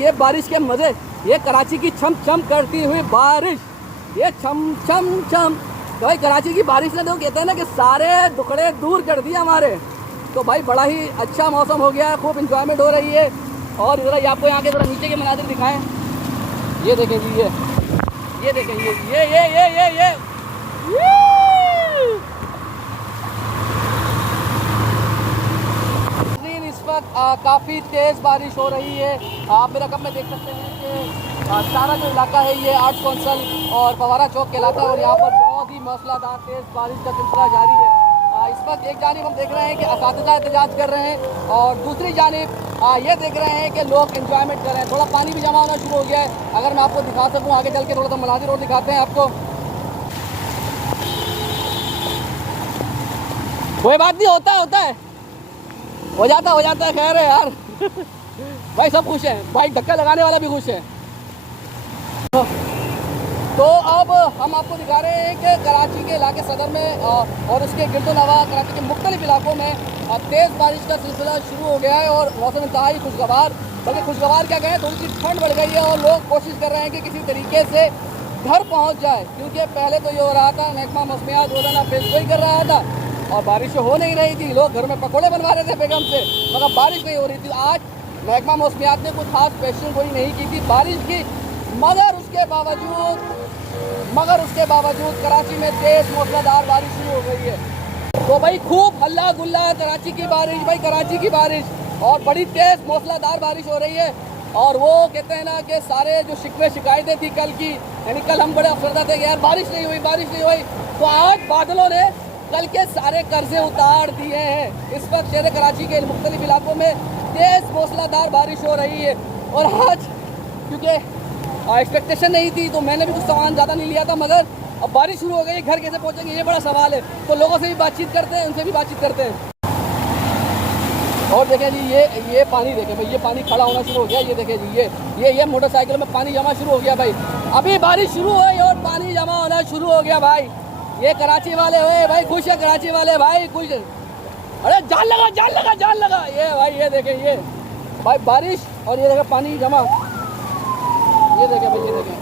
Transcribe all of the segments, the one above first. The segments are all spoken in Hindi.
ये बारिश के मज़े, ये कराची की छम छम करती हुई बारिश, ये छम छम छम। तो भाई कराची की बारिश ने तो कहते हैं ना कि सारे दुखड़े दूर कर दिए हमारे। तो भाई बड़ा ही अच्छा मौसम हो गया है, खूब इंजॉयमेंट हो रही है। और ज़रा आपको यहाँ के ज़रा नीचे के मनाजिर दिखाएं। ये देखें जी, ये देखें, ये इस वक्त काफ़ी तेज़ बारिश हो रही है। आप मेरा कब में देख सकते हैं कि सारा जो इलाका है ये आर्ट्स कौंसल और फवारा चौक कहलाता है और यहाँ पर बहुत ही मौसलाधार तेज़ बारिश का सिलसिला जारी है। इस वक्त एक जानिब हम देख रहे हैं कि असातिज़ा एहतजाज कर रहे हैं और दूसरी जानिब ये देख रहे हैं कि लोग एंजॉयमेंट कर रहे हैं। थोड़ा पानी भी जमा होना शुरू हो गया है। अगर मैं आपको दिखा सकूँ आगे चल के थोड़ा सा मनाजिर और दिखाते हैं आपको। कोई बात नहीं, होता है हो जाता है, खैर है यार। भाई सब खुश हैं, भाई धक्का लगाने वाला भी खुश है। तो अब हम आपको दिखा रहे हैं कि कराची के इलाके सदर में और उसके गिरदोनवा कराची के मुख्तलिफ इलाकों में तेज़ बारिश का सिलसिला शुरू हो गया है और मौसम इंतहाई खुशगवार, बल्कि खुशगवार क्या कहें, थोड़ी सी ठंड बढ़ गई है और लोग कोशिश कर रहे हैं कि किसी तरीके से घर पहुंच जाए। क्योंकि पहले तो ये हो रहा था, महकमा मौसमियात रोज़ाना पेश गोई कर रहा था और बारिश हो नहीं रही थी, लोग घर में पकौड़े बनवा रहे थे बेगम से, मगर बारिश नहीं हो रही थी। आज महकमा मौसमियात ने कुछ खास पेशन गोई नहीं की थी बारिश की, मगर उसके बावजूद कराची में तेज़ मौसलाधार बारिश शुरू हो गई है। तो भाई खूब हल्ला गुल्ला कराची की बारिश, भाई कराची की बारिश और बड़ी तेज़ मौसलाधार बारिश हो रही है। और वो कहते हैं ना कि सारे जो शिकवे शिकायतें थी कल की, यानी कल हम बड़े अफसरदा थे कि यार बारिश नहीं हुई, तो आज बादलों ने कल के सारे कर्जे उतार दिए हैं। इस वक्त शहर कराची के मुख्तलिफ इलाकों में तेज़ मौसलाधार बारिश हो रही है। और आज क्योंकि एक्सपेक्टेशन नहीं थी तो मैंने भी कुछ सामान ज़्यादा नहीं लिया था, मगर अब बारिश शुरू हो गई, घर कैसे पहुँचेंगे ये बड़ा सवाल है। तो लोगों से भी बातचीत करते हैं, उनसे भी बातचीत करते हैं। और देखें जी, ये पानी देखें भाई, ये पानी खड़ा होना शुरू हो गया। ये देखें जी, ये मोटरसाइकिल में पानी जमा शुरू हो गया भाई। अभी बारिश शुरू हुई और पानी जमा होना शुरू हो गया भाई। ये कराची वाले हुए भाई खुश है, कराची वाले भाई खुश है। अरे जान लगा ये भाई, ये देखें ये भाई बारिश और ये देखें पानी जमा। ये देखें भाई, ये देखें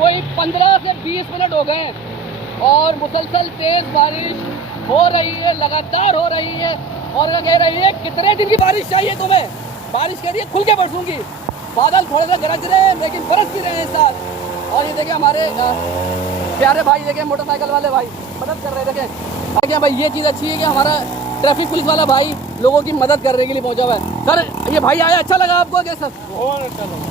कोई 15 से 20 मिनट हो गए हैं और मुसलसल तेज़ बारिश हो रही है, लगातार हो रही है। और कह रही है कितने दिन की बारिश चाहिए तुम्हें, बारिश कह रही है खुल के बरसूंगी। बादल थोड़े से गरज रहे हैं लेकिन बरस भी रहे हैं साथ। और ये देखें हमारे प्यारे भाई, देखें मोटरसाइकिल वाले भाई मदद कर रहे हैं। देखें भाई, ये चीज़ अच्छी है कि हमारा ट्रैफिक पुलिस वाला भाई लोगों की मदद करने के लिए पहुंचा हुआ है। सर ये भाई आया, अच्छा लगा आपको? क्या सर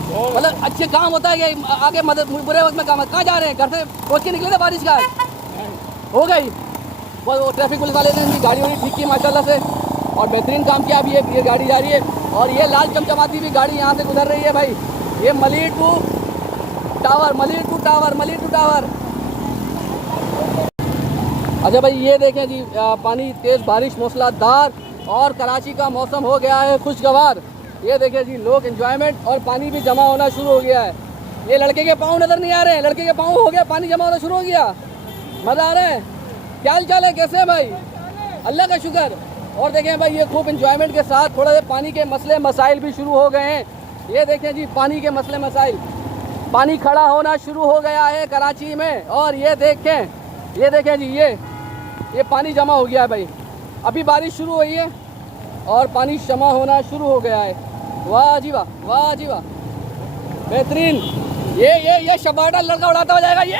मतलब अच्छे काम होता है कि आगे मदद बुरे वक्त में काम। कहाँ जा रहे हैं? घर से पहुँच के निकले थे, बारिश का हो गई। वो ट्रैफिक पुलिस वाले ने इनकी गाड़ी वाड़ी ठीक की माशाल्लाह से और बेहतरीन काम किया। अभी ये गाड़ी जा रही है और ये लाल चमचमाती हुई गाड़ी यहाँ से गुजर रही है भाई। ये मलिर टू टावर। अच्छा भाई, ये देखें जी पानी, तेज़ बारिश, मौसलाधार और कराची का मौसम हो गया है खुशगवार। ये देखें जी, लोग एंजॉयमेंट और पानी भी जमा होना शुरू हो गया है। ये लड़के के पाँव नज़र नहीं आ रहे हैं, लड़के के पाँव हो गया, पानी जमा होना शुरू हो गया। मज़ा आ रहा है? क्या हाल चाल है, कैसे है भाई? अल्लाह का शुक्र। और देखें भाई, ये खूब एंजॉयमेंट के साथ थोड़ा सा पानी के मसले मसाइल भी शुरू हो गए हैं। ये देखें जी, पानी के मसले मसाइल, पानी खड़ा होना शुरू हो गया है कराची में। और ये देखें जी, ये पानी जमा हो गया है भाई। अभी बारिश शुरू हुई है और पानी जमा होना शुरू हो गया है। वाह जी वाह, बेहतरीन। ये शबाटा लड़का उड़ाता हो जाएगा ये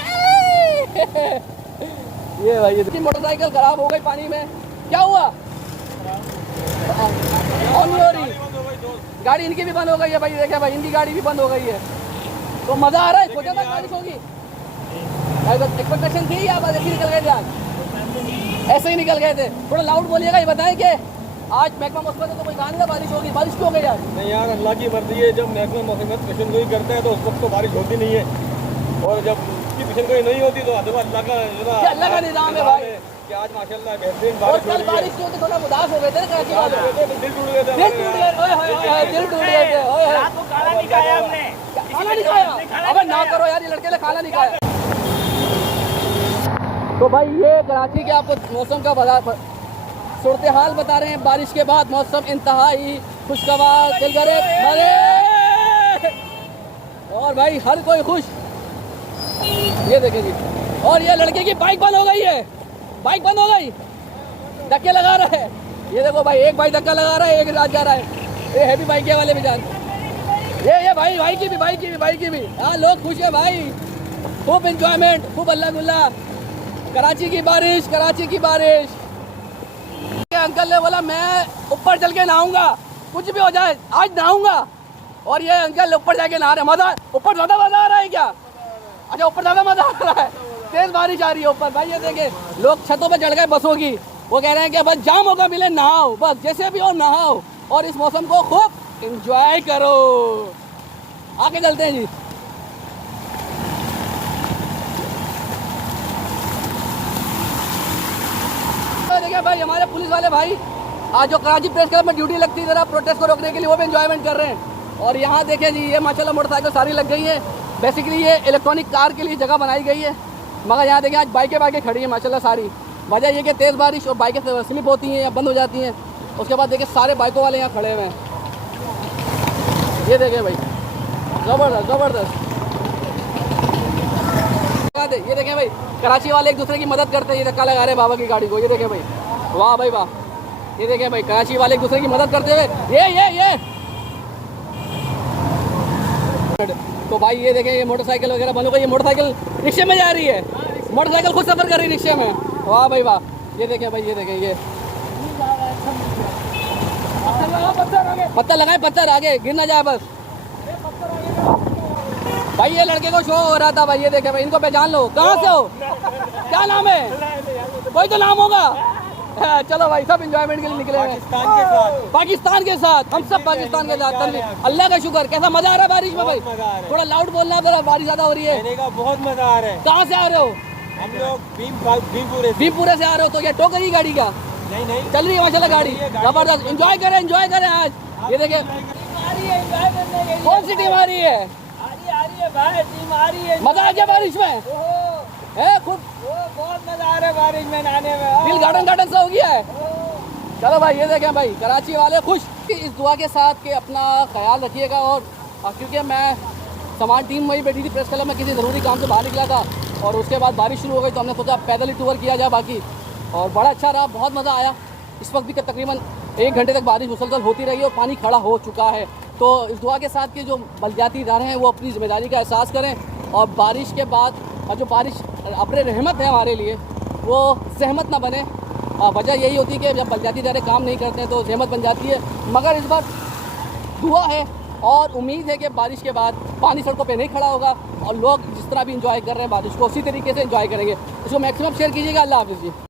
भाई, ये मोटरसाइकिल खराब हो गई पानी में। क्या हुआ? ऑन नहीं हो रही गाड़ी, इनकी भी बंद हो गई है भाई। देखे भाई, इनकी गाड़ी भी बंद हो गई है। तो मज़ा आ रहा है? सोचा था बारिश होगी, एक्सपेक्टेशन थी या बस ऐसे ही निकल गए थे? आज ऐसे ही निकल गए थे। थोड़ा लाउड बोलिएगा। ये बताएं कि आज महकमा मौसमियात तो कोई कहा नहीं था बारिश होगी, बारिश क्यों हो गई यार? नहीं यार, अल्लाह की मर्जी है। जब महकमा मौसमियात पेशन गोई करता है तो उस वक्त तो बारिश होती नहीं है, और जब उसकी पेशन गोई नहीं होती तो अल्लाह का निज़ाम है भाई कि आज माशाल्लाह बेहतरीन और बारिश हो कल रही है। बारिश की होती थोड़ा उदास हो गए थे कराची वाले, दिल टूट गए थे, दिल टूट गए थे। रात को खाना नहीं खाया हमने। खाना नहीं खाया? अबे ना करो यार, ये लड़के ने खाना नहीं खाया। तो भाई ये कराची के आपको मौसम का सूरत हाल बता रहे हैं। बारिश के बाद मौसम इंतहाई खुशगवार, दिल करे और भाई हर कोई खुश। ये देखें जी, और ये लड़के की बाइक बंद हो गई है, बाइक बंद हो गई, धक्के लगा रहा है। ये देखो भाई, एक भाई धक्का लगा रहा है, एक रात जा रहा है। ये हैवी बाइक वाले भी जान, ये भाई की भी हाँ, लोग खुश है भाई, खूब इंजॉयमेंट, खूब अल्लाह गुल्ला। कराची की बारिश, कराची की बारिश। अंकल ने बोला मैं ऊपर चल के नहाऊंगा, कुछ भी हो जाए आज नहाऊंगा। और ये अंकल ऊपर जाके नहा रहे, मजा, ऊपर ज्यादा मजा आ रहा है क्या? अच्छा, ऊपर ज्यादा मजा आ रहा है, तेज बारिश आ रही है ऊपर। भाई ये देखे, लोग छतों पे चढ़ गए बसों की, वो कह रहे हैं कि बस जहाँ मौका मिले नहाओ, बस जैसे भी हो नहाओ और इस मौसम को खूब एंजॉय करो। आगे चलते हैं जी। देखिए भाई, हमारे पुलिस वाले भाई आज जो कराची प्रेस क्लब में ड्यूटी लगती है जरा प्रोटेस्ट को रोकने के लिए, वो भी एंजॉयमेंट कर रहे हैं। और यहाँ देखें जी, ये माशाल्लाह मोटरसाइकिल सारी लग गई है। बेसिकली ये इलेक्ट्रॉनिक कार के लिए जगह बनाई गई है, मगर यहाँ देखें आज बाइकें खड़ी हैं माशाल्लाह सारी। वजह ये कि तेज़ बारिश और बाइकें स्लिप होती हैं या बंद हो जाती हैं। उसके बाद देखिए सारे बाइकों वाले यहाँ खड़े हुए हैं। ये देखें भाई, ज़बरदस्त। ये देखें भाई, कराची वाले एक दूसरे की मदद करते हैं। ये धक्का लगा रहे हैं बाबा की गाड़ी को, ये देखें भाई, वाह भाई वाह। ये देखें भाई, कराची वाले एक दूसरे की मदद करते हुए ये तो भाई ये देखें, ये मोटरसाइकिल वगैरह बंद हो गई। ये मोटरसाइकिल रिक्शे में जा रही है, मोटरसाइकिल खुद सफर कर रही है रिक्शे में, वाह भाई वाह। ये देखें भाई, ये देखें, ये पत्थर लगाए, पत्थर आगे गिर ना जाए बस। भाई ये लड़के को शो हो रहा था भाई, ये देखे भाई, इनको पहचान लो, कहाँ से हो, क्या नाम है, कोई तो नाम होगा। चलो भाई, सब एंजॉयमेंट के लिए निकले हैं पाकिस्तान के साथ, हम सब पाकिस्तान के साथ। अल्लाह का शुक्र। कैसा मजा आ रहा है बारिश में भाई? थोड़ा लाउड बोलना, जरा बारिश ज्यादा हो रही है। बहुत मजा आ रहा है। कहाँ से आ रहे हो? हम लोग भीमपुरे से आ रहे हो। तो क्या टो करी गाड़ी का? नहीं, चल रही है माशाल्लाह गाड़ी, जबरदस्त। एंजॉय करें आज। ये देखिए, कौन सी टीम आ रही है? टीम आ रही है। मजा आ गया बारिश में है, खुद बहुत मजा आ रहा है बारिश में नहाने में। दिल गार्डन सा हो गया है। चलो भाई, ये देखें भाई, कराची वाले खुश। इस दुआ के साथ कि अपना ख्याल रखिएगा। और क्योंकि मैं सामान टीम वहीं बैठी थी प्रेस क्लब में, किसी ज़रूरी काम से बाहर निकला था और उसके बाद बारिश शुरू हो गई, तो हमने सोचा पैदल ही टूर किया जाए बाकी। और बड़ा अच्छा रहा, बहुत मज़ा आया। इस वक्त भी तकरीबन 1 घंटे तक बारिश मुसलसल होती रही और पानी खड़ा हो चुका है। तो इस दुआ के साथ कि जो बलदियाती इदारे हैं वो अपनी ज़िम्मेदारी का एहसास करें और बारिश के बाद जो बारिश अपने रहमत है हमारे लिए, वो ज़हमत ना बने। वजह यही होती है कि जब बलदियाती इदारे काम नहीं करते हैं तो ज़हमत बन जाती है। मगर इस बार दुआ है और उम्मीद है कि बारिश के बाद पानी सड़कों पे नहीं खड़ा होगा और लोग जिस तरह भी इंजॉय कर रहे हैं बारिश को, उसी तरीके से इंजॉय करेंगे। इसको मैक्सिमम शेयर कीजिएगा। अल्लाह हाफ़िज़ जी।